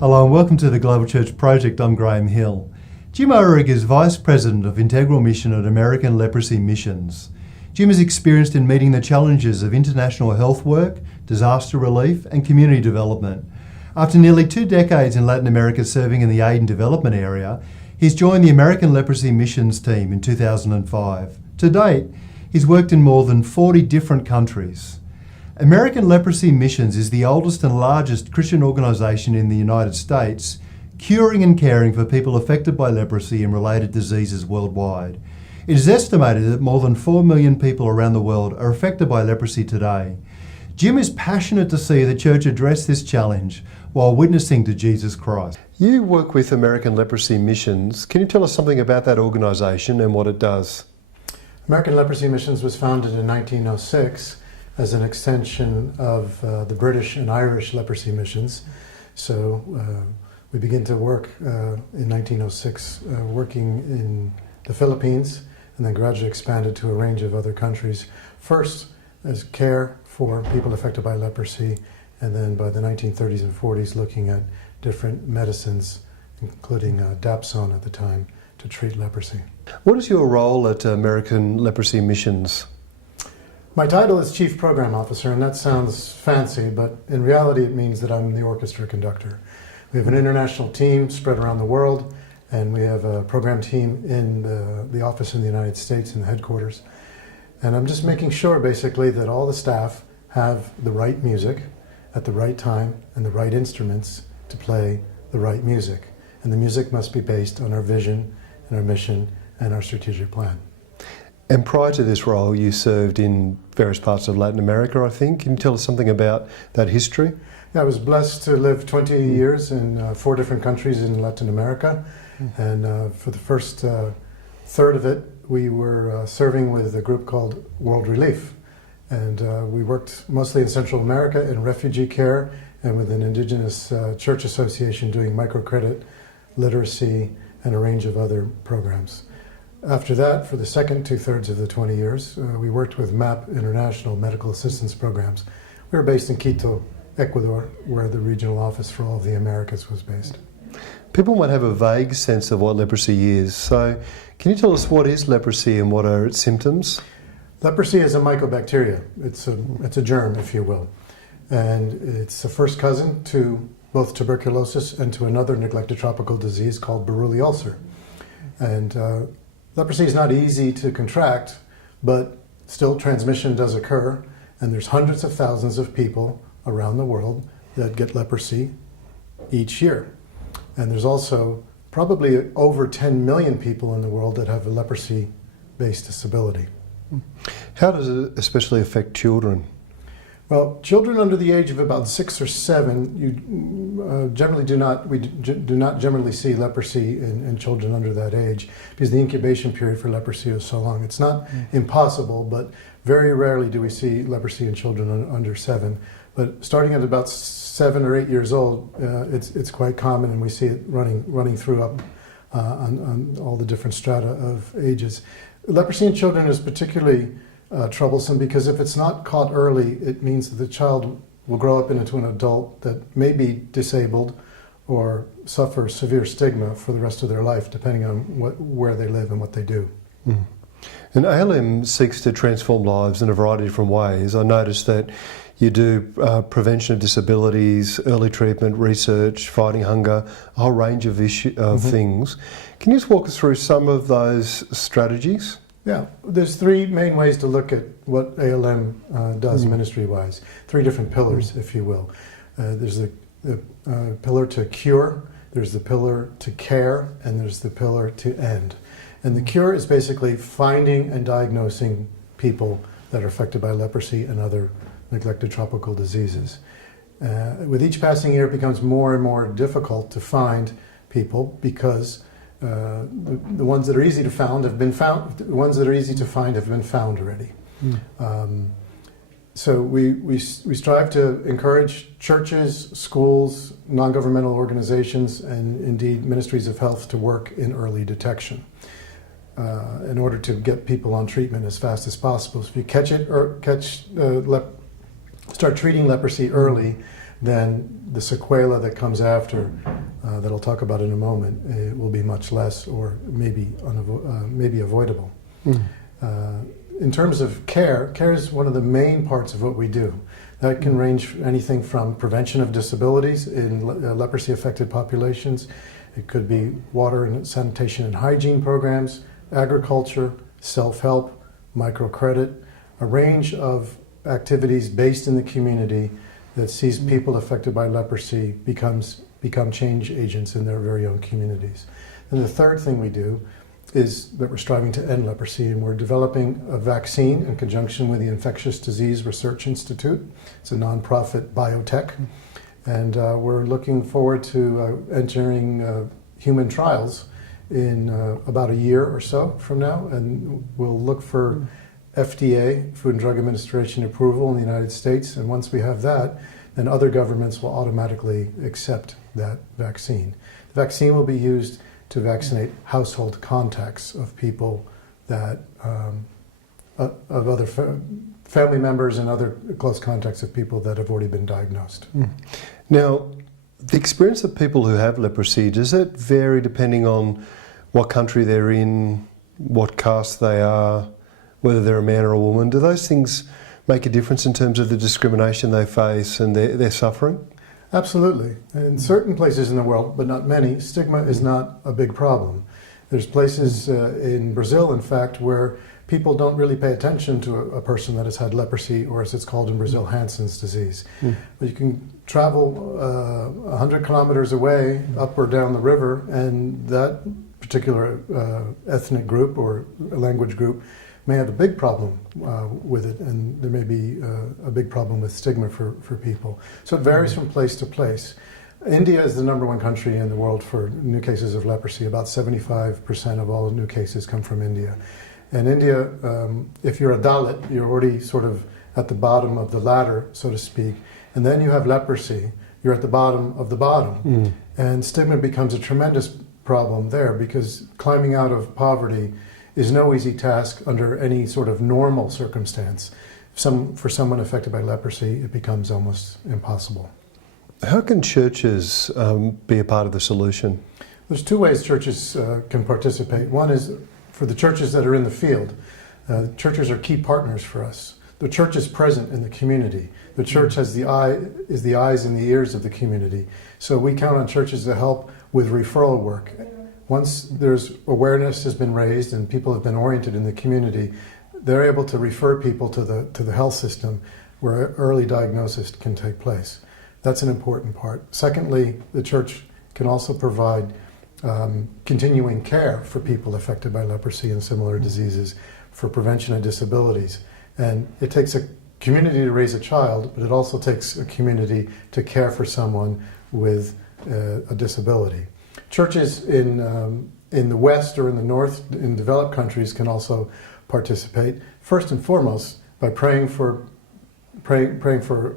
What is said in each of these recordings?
Hello and welcome to the Global Church Project. I'm Graham Hill. Jim Oehrig is Vice President of Integral Mission at American Leprosy Missions. Jim is experienced in meeting the challenges of international health work, disaster relief and community development. After nearly 2 decades in Latin America serving in the aid and development area, he's joined the American Leprosy Missions team in 2005. To date, he's worked in more than 40 different countries. American Leprosy Missions is the oldest and largest Christian organisation in the United States, curing and caring for people affected by leprosy and related diseases worldwide. It is estimated that more than 4 million people around the world are affected by leprosy today. Jim is passionate to see the church address this challenge while witnessing to Jesus Christ. You work with American Leprosy Missions. Can you tell us something about that organisation and what it does? American Leprosy Missions was founded in 1906 as an extension of the British and Irish leprosy missions. So we began to work in 1906, working in the Philippines, and then gradually expanded to a range of other countries. First as care for people affected by leprosy, and then by the 1930s and 40s looking at different medicines, including Dapsone at the time, to treat leprosy. What is your role at American Leprosy Missions? My title is Chief Program Officer, and that sounds fancy, but in reality it means that I'm the orchestra conductor. We have an international team spread around the world, and we have a program team in the office in the United States, in the headquarters. And I'm just making sure, basically, that all the staff have the right music at the right time and the right instruments to play the right music. And the music must be based on our vision and our mission and our strategic plan. And prior to this role, you served in various parts of Latin America, I think. Can you tell us something about that history? Yeah, I was blessed to live 20 years in 4 different countries in Latin America. And for the first third of it, we were serving with a group called World Relief. And we worked mostly in Central America in refugee care and with an indigenous church association doing microcredit, literacy, and a range of other programs. After that, for the second 2/3 of the 20 years, we worked with MAP International Medical Assistance Programs. We were based in Quito, Ecuador, where the regional office for all of the Americas was based. People might have a vague sense of what leprosy is. So can you tell us what is leprosy and what are its symptoms? Leprosy is a mycobacteria. It's a germ, if you will. And it's a first cousin to both tuberculosis and to another neglected tropical disease called Buruli ulcer. And leprosy is not easy to contract, but still transmission does occur, and there's hundreds of thousands of people around the world that get leprosy each year. And there's also probably over 10 million people in the world that have a leprosy-based disability. How does it especially affect children? Well, children under the age of about 6 or 7, we do not generally see leprosy in children under that age, because the incubation period for leprosy is so long. It's not impossible, but very rarely do we see leprosy in children under 7. But starting at about 7 or 8 years old, it's quite common, and we see it running through up on all the different strata of ages. Leprosy in children is particularly troublesome because if it's not caught early, it means that the child will grow up into an adult that may be disabled or suffer severe stigma for the rest of their life, depending on where they live and what they do. Mm. And ALM seeks to transform lives in a variety of different ways. I noticed that you do prevention of disabilities, early treatment, research, fighting hunger, a whole range of things. Can you just walk us through some of those strategies? Yeah, there's 3 main ways to look at what ALM does ministry-wise. 3 different pillars, if you will. There's the pillar to cure, there's the pillar to care, and there's the pillar to end. And the cure is basically finding and diagnosing people that are affected by leprosy and other neglected tropical diseases. With each passing year, it becomes more and more difficult to find people because the ones that are easy to find have been found. The ones that are easy to find have been found already. So we strive to encourage churches, schools, non-governmental organizations, and indeed ministries of health to work in early detection in order to get people on treatment as fast as possible. So if you start treating leprosy early, then the sequela that comes after, that I'll talk about in a moment, it will be much less or maybe avoidable. In terms of care is one of the main parts of what we do. That can range anything from prevention of disabilities in leprosy-affected populations. It could be water and sanitation and hygiene programs, agriculture, self-help, microcredit, a range of activities based in the community that sees people affected by leprosy become change agents in their very own communities. And the third thing we do is that we're striving to end leprosy, and we're developing a vaccine in conjunction with the Infectious Disease Research Institute. It's a nonprofit biotech, and we're looking forward to entering human trials in about a year or so from now, and we'll look for FDA, Food and Drug Administration approval in the United States, and once we have that, then other governments will automatically accept that vaccine. The vaccine will be used to vaccinate household contacts of people that, of other family members and other close contacts of people that have already been diagnosed. Now, the experience of people who have leprosy, does it vary depending on what country they're in, what caste they are, whether they're a man or a woman? Do those things make a difference in terms of the discrimination they face and their suffering? Absolutely. In certain places in the world, but not many, stigma is not a big problem. There's places in Brazil, in fact, where people don't really pay attention to a person that has had leprosy, or as it's called in Brazil, Hansen's disease. But you can travel 100 kilometers away, up or down the river, and that particular ethnic group or language group may have a big problem with it, and there may be a big problem with stigma for people. So it varies from place to place. India is the #1 country in the world for new cases of leprosy. About 75% of all new cases come from India. And India, if you're a Dalit, you're already sort of at the bottom of the ladder, so to speak. And then you have leprosy, you're at the bottom of the bottom. And stigma becomes a tremendous problem there, because climbing out of poverty is no easy task under any sort of normal circumstance. For someone affected by leprosy, it becomes almost impossible. How can churches be a part of the solution? There's two ways churches can participate. One is for the churches that are in the field. Churches are key partners for us. The church is present in the community. The church is the eyes and the ears of the community. So we count on churches to help with referral work. Once there's awareness has been raised and people have been oriented in the community, they're able to refer people to the health system where early diagnosis can take place. That's an important part. Secondly, the church can also provide continuing care for people affected by leprosy and similar diseases, for prevention of disabilities. And it takes a community to raise a child, but it also takes a community to care for someone with a disability. Churches in the West or in the North, in developed countries, can also participate, first and foremost, by praying for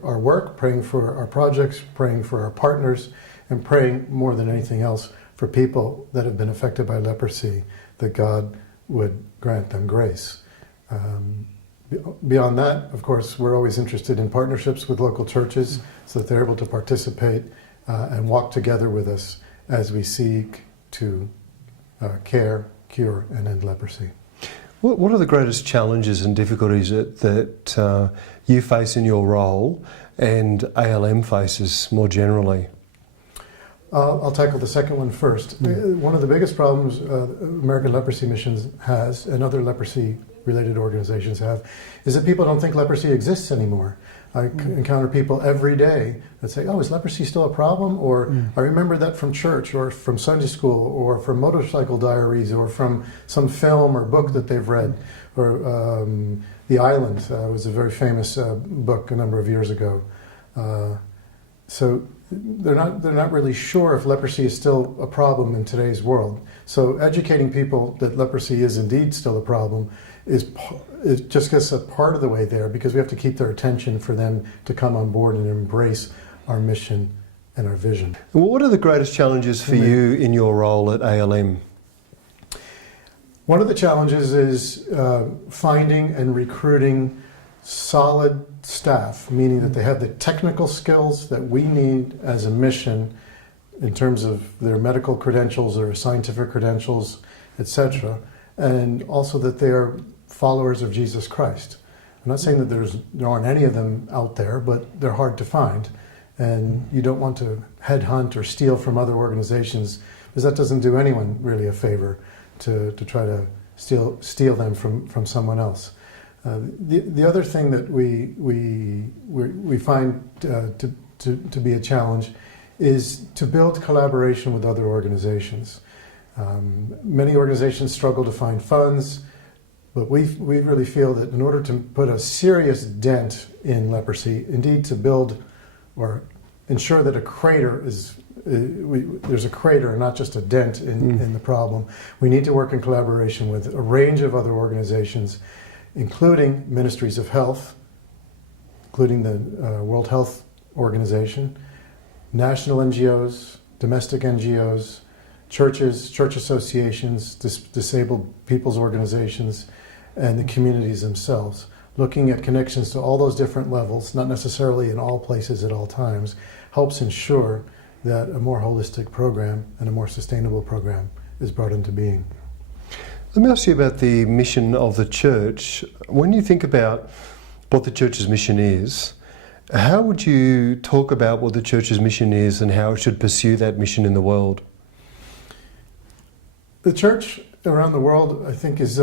our work, praying for our projects, praying for our partners, and praying more than anything else for people that have been affected by leprosy, that God would grant them grace. Beyond that, of course, we're always interested in partnerships with local churches so that they're able to participate and walk together with us as we seek to care, cure, and end leprosy. What are the greatest challenges and difficulties that you face in your role and ALM faces more generally? I'll tackle the second one first. One of the biggest problems American Leprosy Missions has, and other leprosy-related organizations have, is that people don't think leprosy exists anymore. I encounter people every day that say, "Oh, is leprosy still a problem?" Or, "I remember that from church, or from Sunday school, or from motorcycle diaries, or from some film or book that they've read." Or The Island was a very famous book a number of years ago. So they're not really sure if leprosy is still a problem in today's world. So educating people that leprosy is indeed still a problem it just gets a part of the way there, because we have to keep their attention for them to come on board and embrace our mission and our vision. What are the greatest challenges for you in your role at ALM? One of the challenges is finding and recruiting solid staff, meaning that they have the technical skills that we need as a mission in terms of their medical credentials or scientific credentials, etc., and also that they are followers of Jesus Christ. I'm not saying that there aren't any of them out there, but they're hard to find. And you don't want to headhunt or steal from other organizations, because that doesn't do anyone really a favor to try to steal them from someone else. The other thing that we find to be a challenge is to build collaboration with other organizations. Many organizations struggle to find funds, but we really feel that in order to put a serious dent in leprosy, indeed to build or ensure that a crater is there's a crater and not just a dent in the problem, we need to work in collaboration with a range of other organizations, including ministries of health, including the World Health Organization, national NGOs, domestic NGOs, churches, church associations, disabled people's organizations, and the communities themselves, looking at connections to all those different levels, not necessarily in all places at all times, helps ensure that a more holistic program and a more sustainable program is brought into being. Let me ask you about the mission of the church. When you think about what the church's mission is, how would you talk about what the church's mission is and how it should pursue that mission in the world? The church around the world, I think, is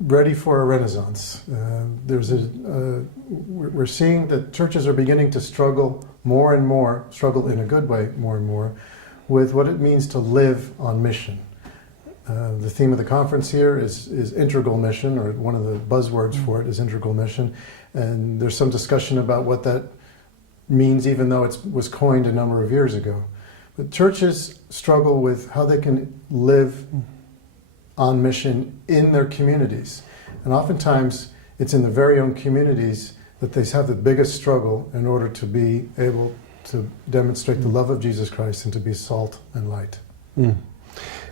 ready for a renaissance. We're seeing that churches are beginning to struggle more and more, struggle in a good way more and more, with what it means to live on mission. The theme of the conference here is integral mission, or one of the buzzwords for it is integral mission. And there's some discussion about what that means, even though it was coined a number of years ago. But churches struggle with how they can live on mission in their communities. And oftentimes, it's in the very own communities that they have the biggest struggle in order to be able to demonstrate the love of Jesus Christ and to be salt and light.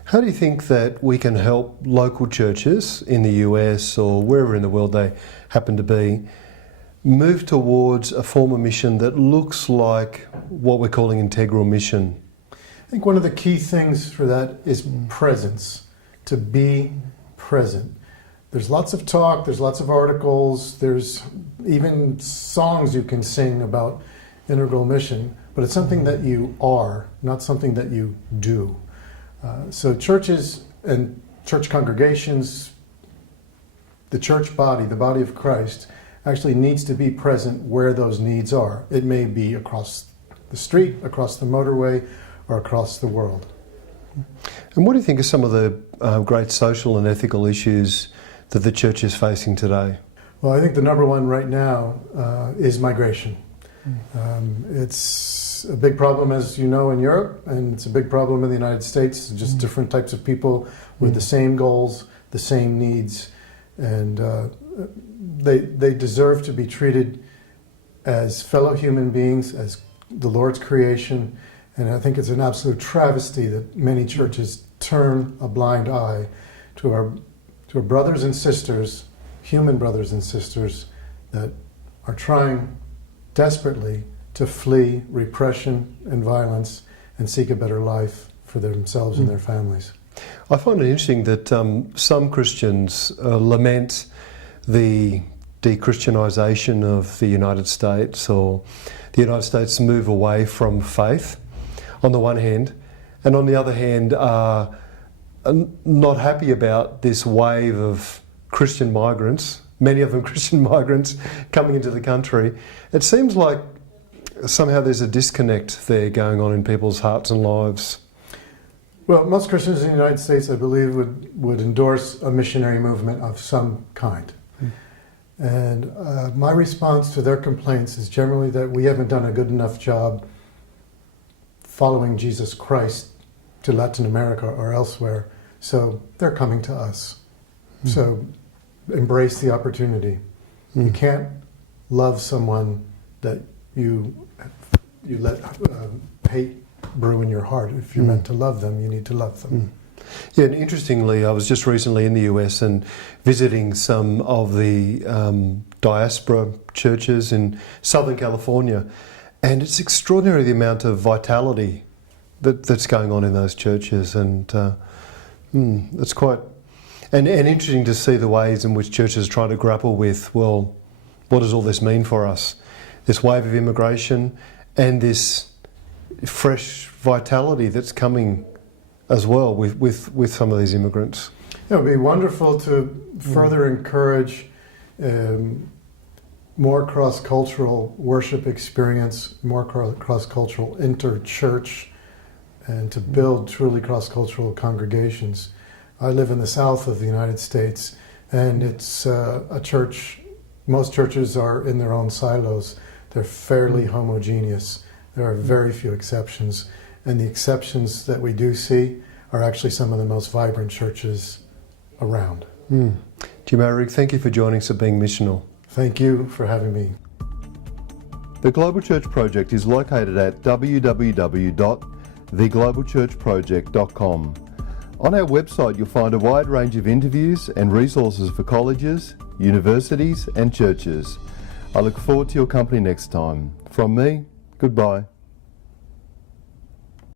How do you think that we can help local churches in the US or wherever in the world they happen to be move towards a form of mission that looks like what we're calling integral mission? I think one of the key things for that is presence, to be present. There's lots of talk, there's lots of articles, there's even songs you can sing about integral mission, but it's something that you are, not something that you do. So churches and church congregations, the church body, the body of Christ, actually needs to be present where those needs are. It may be across the street, across the motorway, or across the world. And what do you think are some of the great social and ethical issues that the church is facing today? Well, I think the number one right now is migration. It's a big problem, as you know, in Europe, and it's a big problem in the United States, just different types of people with the same goals, the same needs, and they deserve to be treated as fellow human beings, as the Lord's creation. And I think it's an absolute travesty that many churches turn a blind eye to our brothers and sisters, human brothers and sisters, that are trying desperately to flee repression and violence and seek a better life for themselves and their families. I find it interesting that some Christians lament the de-Christianisation of the United States, or the United States' move away from faith, on the one hand, and on the other hand are not happy about this wave of Christian migrants, many of them Christian migrants, coming into the country. It seems like somehow there's a disconnect there going on in people's hearts and lives. Well, most Christians in the United States, I believe, would endorse a missionary movement of some kind. And my response to their complaints is generally that we haven't done a good enough job following Jesus Christ to Latin America or elsewhere, so they're coming to us. So embrace the opportunity. You can't love someone that you let hate brew in your heart. If you're meant to love them, you need to love them. Yeah, and interestingly, I was just recently in the US and visiting some of the diaspora churches in Southern California, and it's extraordinary the amount of vitality that's going on in those churches, and it's quite and interesting to see the ways in which churches try to grapple with, well, what does all this mean for us? This wave of immigration and this fresh vitality that's coming as well with some of these immigrants. It would be wonderful to further encourage more cross-cultural worship experience, more cross-cultural inter-church, and to build truly cross-cultural congregations. I live in the south of the United States, and it's a church, most churches are in their own silos. They're fairly homogeneous. There are very few exceptions, and the exceptions that we do see are actually some of the most vibrant churches around. Jim Oehrig, thank you for joining us at Being Missional. Thank you for having me. The Global Church Project is located at www.theglobalchurchproject.com. On our website you'll find a wide range of interviews and resources for colleges, universities and churches. I look forward to your company next time. From me, goodbye.